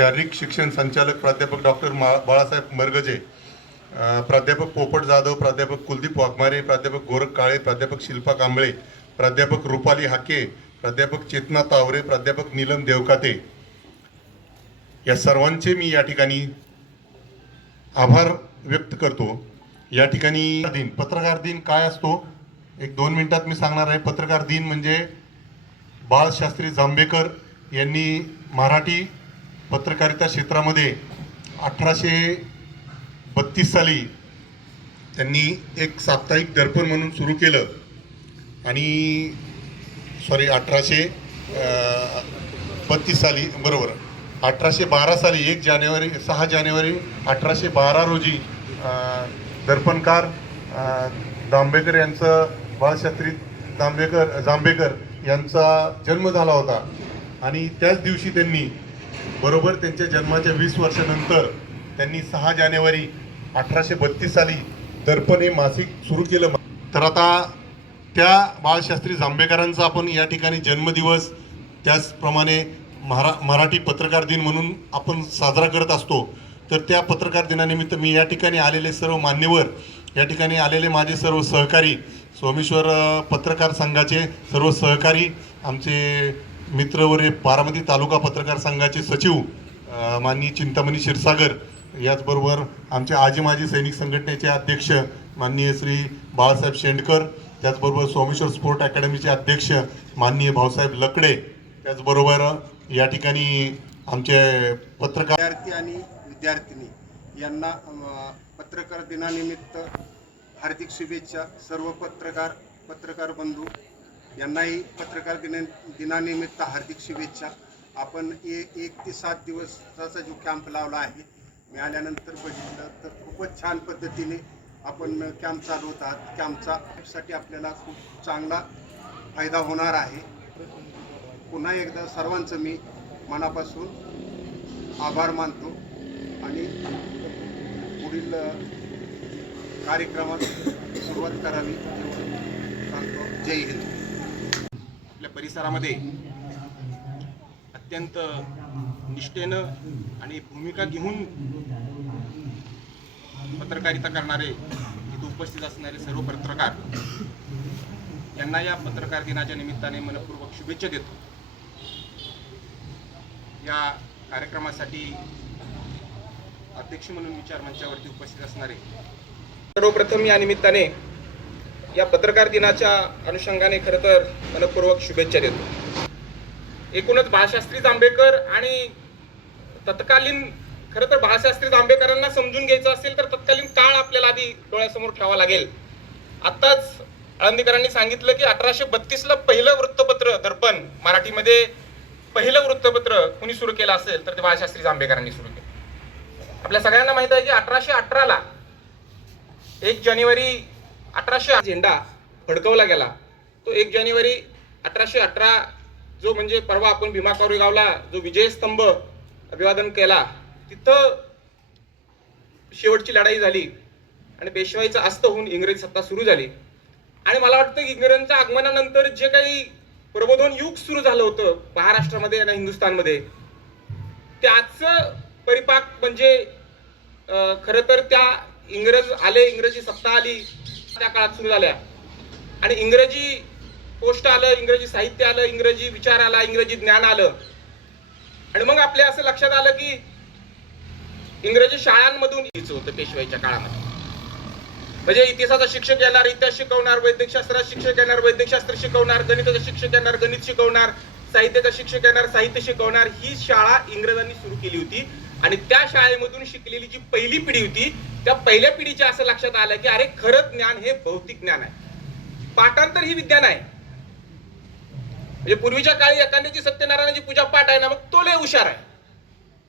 शारीरिक शिक्षण संचालक प्राध्यापक डॉक्टर मा बाळासाहेब मरगजे प्राध्यापक पोपट जाधव प्राध्यापक कुलदीप वाघमारे प्राध्यापक गोरख काळे प्राध्यापक शिल्पा कांबळे प्राध्यापक रुपाली हाके प्राध्यापक चेतना तावरे प्राध्यापक नीलम देवकाते. या सर्वांचे मी या ठिकाणी आभार व्यक्त करतो. या ठिकाणी दिन पत्रकार दिन काय असतो? एक दोन मिनिटात मी सांगणार आहे. पत्रकार दिन म्हणजे बाळशास्त्री जांभेकर यांनी मराठी पत्रकारिता क्षेत्रामध्ये अठराशे बत्तीस साली त्यांनी एक साप्ताहिक दर्पण म्हणून सुरू केलं. आणि सॉरी अठराशे बत्तीस साली बरोबर. अठराशे बारा साली एक जानेवारी सहा जानेवारी अठराशे बारा रोजी दर्पणकार जांभेकर यांचं बाळशास्त्री जांभेकर जांभेकर यांचा जन्म झाला होता. आणि त्याच दिवशी त्यांनी बरोबर त्यांच्या जन्माच्या वीस वर्षानंतर त्यांनी सहा जानेवारी अठराशे बत्तीस साली दर्पण हे मासिक सुरू केलं. तर आता त्या बाळशास्त्री जांभेकरांचा आपण या ठिकाणी जन्मदिवस त्याचप्रमाणे मरा मराठी पत्रकार दिन म्हणून आपण साजरा करत असतो. तर त्या पत्रकार दिनानिमित्त मी या ठिकाणी आलेले सर्व मान्यवर या ठिकाणी आलेले माझे सर्व सहकारी सोमेश्वर पत्रकार संघाचे सर्व सहकारी आमचे मित्रवर्य बारामती तालुका पत्रकार संघाचे सचिव माननीय चिंतामणी क्षीरसागर याचबरोबर आमचे आजी माजी सैनिक संघटनेचे अध्यक्ष माननीय श्री बाळासाहेब शेंडकर त्याचबरोबर सोमेश्वर स्पोर्ट अकॅडमीचे अध्यक्ष माननीय भाऊसाहेब लकडे त्याचबरोबर या ठिकाणी आमचे पत्रकार विद्यार्थी आणि विद्यार्थिनी यांना पत्रकार दिनानिमित्त हार्दिक शुभेच्छा. सर्व पत्रकार पत्रकार बंधू यांनाही पत्रकार दिना दिनानिमित्त हार्दिक शुभेच्छा. आपण ए एक ते सात दिवसाचा जो कॅम्प लावला आहे मिळाल्यानंतर बघितलं तर खूपच छान पद्धतीने आपण कॅम्प चालवत आहात. कॅम्पचासाठी आपल्याला खूप चांगला फायदा होणार आहे. पुन्हा एकदा सर्वांचं मी मनापासून आभार मानतो आणि पुढील कार्यक्रमात सुरुवात करावी सांगतो. जय हिंद. आपल्या परिसरामध्ये अत्यंत निष्ठेनं आणि भूमिका घेऊन पत्रकारिता करणारे इथे उपस्थित असणारे सर्व पत्रकार यांना या पत्रकार दिनाच्या निमित्ताने मनपूर्वक शुभेच्छा देतो. या कार्यक्रमासाठी अध्यक्ष म्हणून विचार मंचावरती उपस्थित असणारे सर्वप्रथम या निमित्ताने या पत्रकार दिनाच्या अनुषंगाने खरं तर मनपूर्वक शुभेच्छा देतो. एकूणच बाळशास्त्री जांभेकर आणि तत्कालीन खरं तर बाळशास्त्री जांभेकरांना समजून घ्यायचं असेल तर तत्कालीन काळ आपल्याला आधी डोळ्यासमोर ठेवावा लागेल. आत्ताच आळंदीकरांनी सांगितलं की अठराशे बत्तीसला पहिलं वृत्तपत्र दर्पण मराठीमध्ये पहिलं वृत्तपत्र कुणी सुरू केलं असेल तर ते बाळशास्त्री जांभेकरांनी सुरू केलं. आपल्या सगळ्यांना माहीत आहे की अठराशे अठराला एक जानेवारी अठराशे झेंडा फडकवला गेला. तो एक जानेवारी अठराशे अठरा जो म्हणजे परवा आपण भीमा कोरेगावला जो विजयस्तंभ अभिवादन केला तिथं शेवटची लढाई झाली आणि पेशवाईचं अस्त होऊन इंग्रजी सत्ता सुरू झाली. आणि मला वाटतं की इंग्रजांच्या आगमनानंतर जे काही प्रबोधन युग सुरू झालं होतं महाराष्ट्रामध्ये आणि हिंदुस्थानमध्ये त्याचं परिपाक म्हणजे खरं तर त्या इंग्रज आले इंग्रजी सत्ता आली त्या काळात सुरू झाल्या. आणि इंग्रजी पोस्ट आलं इंग्रजी साहित्य आलं इंग्रजी विचार आला इंग्रजी ज्ञान आलं. आणि मग आपल्या असं लक्षात आलं की इंग्रजी शाळांमधून यायचं होतं पेशवाईच्या काळामध्ये. म्हणजे इतिहासाचा शिक्षक येणार इतिहास शिकवणार वैद्यकशास्त्राचा शिक्षक येणार वैद्यकशास्त्र शिकवणार गणिताचा शिक्षक येणार गणित शिकवणार साहित्याचा शिक्षक येणार साहित्य शिकवणार ही शाळा इंग्रजांनी सुरू केली होती. आणि त्या शाळेमधून शिकलेली जी पहिली पिढी होती त्या पहिल्या पिढीच्या असं लक्षात आलं की अरे खरं ज्ञान हे भौतिक ज्ञान आहे. पाठांतर ही विज्ञान आहे. म्हणजे पूर्वीच्या काळी एखाद्याची सत्यनारायणाची पूजा पाठ आहे ना मग तो लय हुशार आहे.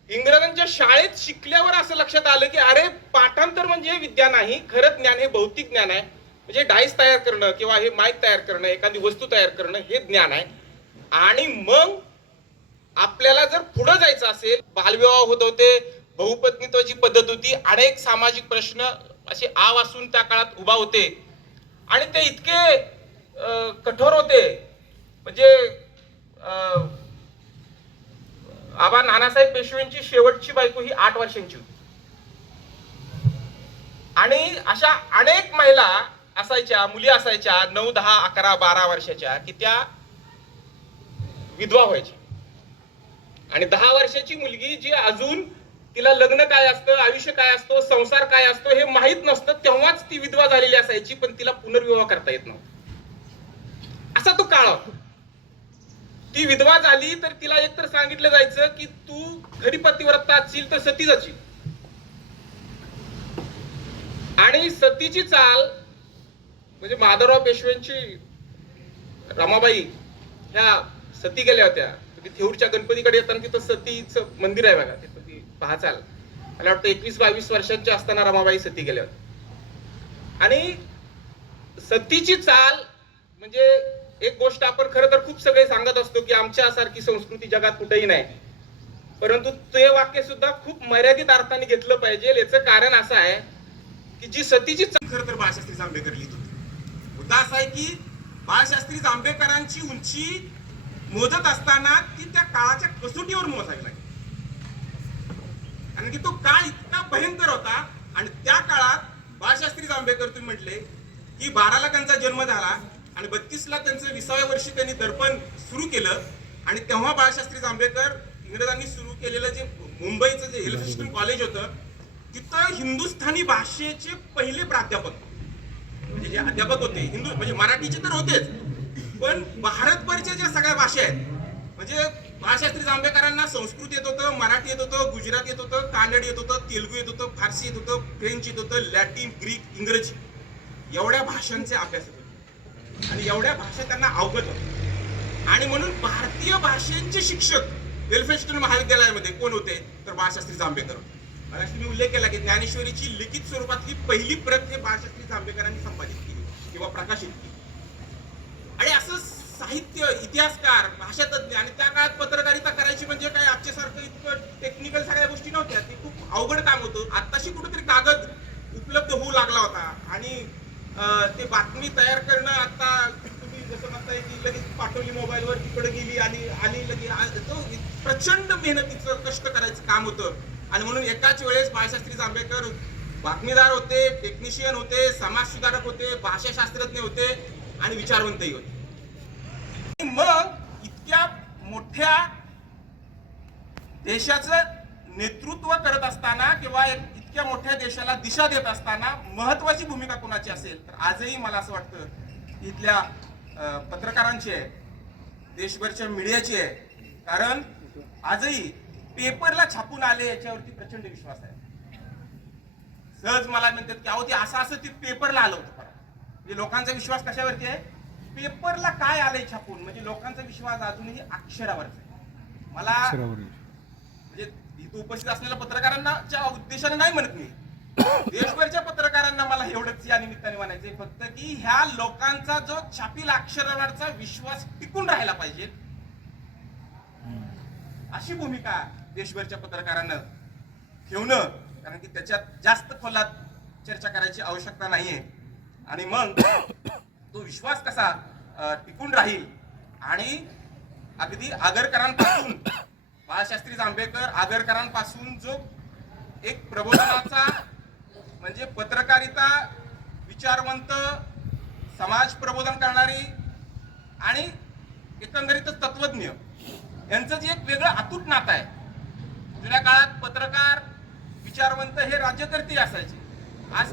इंग्रजांच्या शाळेत शिकल्यावर असं लक्षात आलं की अरे पाठांतर म्हणजे विज्ञान नाही खरं ज्ञान हे भौतिक ज्ञान आहे. म्हणजे डाईस तयार करणं किंवा हे माईक तयार करणं एखादी वस्तू तयार करणं हे ज्ञान आहे. आणि मग आपल्याला जर पुढे जायचं असेल बालविवाह होत होते बहुपत्नीत्वाची पद्धत होती अनेक सामाजिक प्रश्न असे आव असून त्या काळात उभा होते. आणि ते इतके कठोर होते. म्हणजे अं, आबा नानासाहेब पेशवेंची शेवटची बायको ही आठ वर्षांची होती. आणि अशा अनेक महिला असायच्या मुली असायच्या नऊ दहा अकरा बारा वर्षाच्या की त्या विधवा व्हायच्या. आणि दहा वर्षाची मुलगी जी अजून तिला लग्न काय असतं आयुष्य काय असतो संसार काय असतो हे माहीत नसतं तेव्हाच ती विधवा झालेली असायची पण तिला पुनर्विवाह करता येत नव्हता. असा तो काळ होता. ती विधवा झाली तर तिला एकतर सांगितलं जायचं की तू घरी पतिव्रता असशील तर सतीच जाशील. आणि सतीची चाल म्हणजे माधवराव पेशव्यांची रमाबाई ह्या सती गेल्या होत्या. म्हणजे थेऊरच्या गणपतीकडे येताना तिथं सतीचं मंदिर आहे बघा तिथं ती पाहचाल. मला वाटतं एकवीस बावीस वर्षांच्या असताना रमाबाई सती गेल्या होत्या. आणि सतीची चाल म्हणजे एक गोष्ट आपण खरं तर खूप सगळे सांगत असतो की आमच्यासारखी संस्कृती जगात कुठेही नाही. परंतु ते वाक्य सुद्धा खूप मर्यादित अर्थाने घेतलं पाहिजे. याचं कारण असं आहे की जी सतीची चाल खरं तर बाळशास्त्री जांभेकर लिहित होते. मुद्दा असा आहे की बाळशास्त्री जांभेकरांची उंची मोजत असताना ती त्या काळाच्या कसोटीवर मोजावी लागली. कारण की तो काळ इतका भयंकर होता आणि त्या काळात बाळशास्त्री जांभेकर तुम्ही म्हटले की बाराला त्यांचा जन्म झाला आणि बत्तीसला त्यांचं विसाव्या वर्षी त्यांनी दर्पण सुरू केलं आणि तेव्हा बाळशास्त्री जांभेकर इंग्रजांनी सुरू केलेलं जे मुंबईचं जे हेल्थ सिस्टम कॉलेज होतं तिथं हिंदुस्थानी भाषेचे पहिले प्राध्यापक म्हणजे जे अध्यापक होते हिंदू म्हणजे मराठीचे तर होतेच पण भारतभरच्या ज्या सगळ्या भाषा आहेत म्हणजे बाळशास्त्री जांभेकरांना संस्कृत येत होतं मराठी येत होतं गुजरात येत होतं कानड येत होतं तेलुगू येत होतं फारसी येत होतं फ्रेंच येत होतं लॅटिन ग्रीक इंग्रजी एवढ्या भाषांचे अभ्यास होते. आणि एवढ्या भाषा त्यांना अवगत होत्या. आणि म्हणून भारतीय भाषांचे शिक्षक एल्फिस्टन महाविद्यालयामध्ये कोण होते? तर बाळशास्त्री जांभेकर होते. मी उल्लेख केला की ज्ञानेश्वरीची लिखित स्वरूपातली पहिली प्रत हे बाळशास्त्री जांभेकरांनी संपादित केली किंवा प्रकाशित केली आणि असं साहित्य इतिहासकार भाषातज्ञ आणि त्या काळात पत्रकारिता करायची म्हणजे काय? आजच्यासारखं इतकं टेक्निकल सगळ्या गोष्टी नव्हत्या. ते खूप अवघड काम होतं. आत्ताशी कुठेतरी कागद उपलब्ध होऊ लागला होता. आणि ते बातमी तयार करणं आता तुम्ही जसं म्हणताय की लगेच पाठवली मोबाईलवर तिकडे गेली आणि आली लगेच. तो प्रचंड मेहनतीचं कष्ट करायचं काम होतं. आणि म्हणून एकाच वेळेस बाळशास्त्री जांभेकर बातमीदार होते टेक्निशियन होते समाजसुधारक होते भाषाशास्त्रज्ञ होते आणि विचारवंतही होते आणि मग इतक्या मोठ्या देशाचं नेतृत्व करत असताना किंवा एक इतक्या मोठ्या देशाला दिशा देत असताना महत्वाची भूमिका कोणाची असेल? तर आजही मला असं वाटतं इथल्या पत्रकारांची आहे देशभरच्या मीडियाची आहे. कारण आजही पेपरला छापून आले याच्यावरती प्रचंड विश्वास आहे. सहज मला म्हणतात की अहो ते असं असं ते पेपरला आलं होतं परवा. म्हणजे लोकांचा विश्वास कशावरती आहे? पेपरला काय आलंय छापून? म्हणजे लोकांचा विश्वास अजूनही अक्षरावरच आहे. मला म्हणजे इथं उपस्थित असलेल्या पत्रकारांना च्या उद्देशाने नाही म्हणत मी. देशभरच्या पत्रकारांना मला एवढंच या निमित्ताने म्हणायचंय फक्त की ह्या लोकांचा जो छापील अक्षरावरचा विश्वास टिकून राहायला पाहिजे. अशी भूमिका देशभरच्या पत्रकारांना ठेवणं कारण की त्याच्यात जास्त खोलात चर्चा करायची आवश्यकता नाहीये. आणि मग तो विश्वास कसा टिकून राहील? आणि अगदी आगरकरांपासून बाळशास्त्री जांभेकर आगरकरांपासून जो एक प्रबोधनाचा म्हणजे पत्रकारिता विचारवंत समाज प्रबोधन करणारी आणि एकंदरीतच तत्वज्ञ यांचं जे एक वेगळं अतूट नातं आहे. जुन्या काळात पत्रकार विचारवंत हे राज्यकर्ते असायचे. आज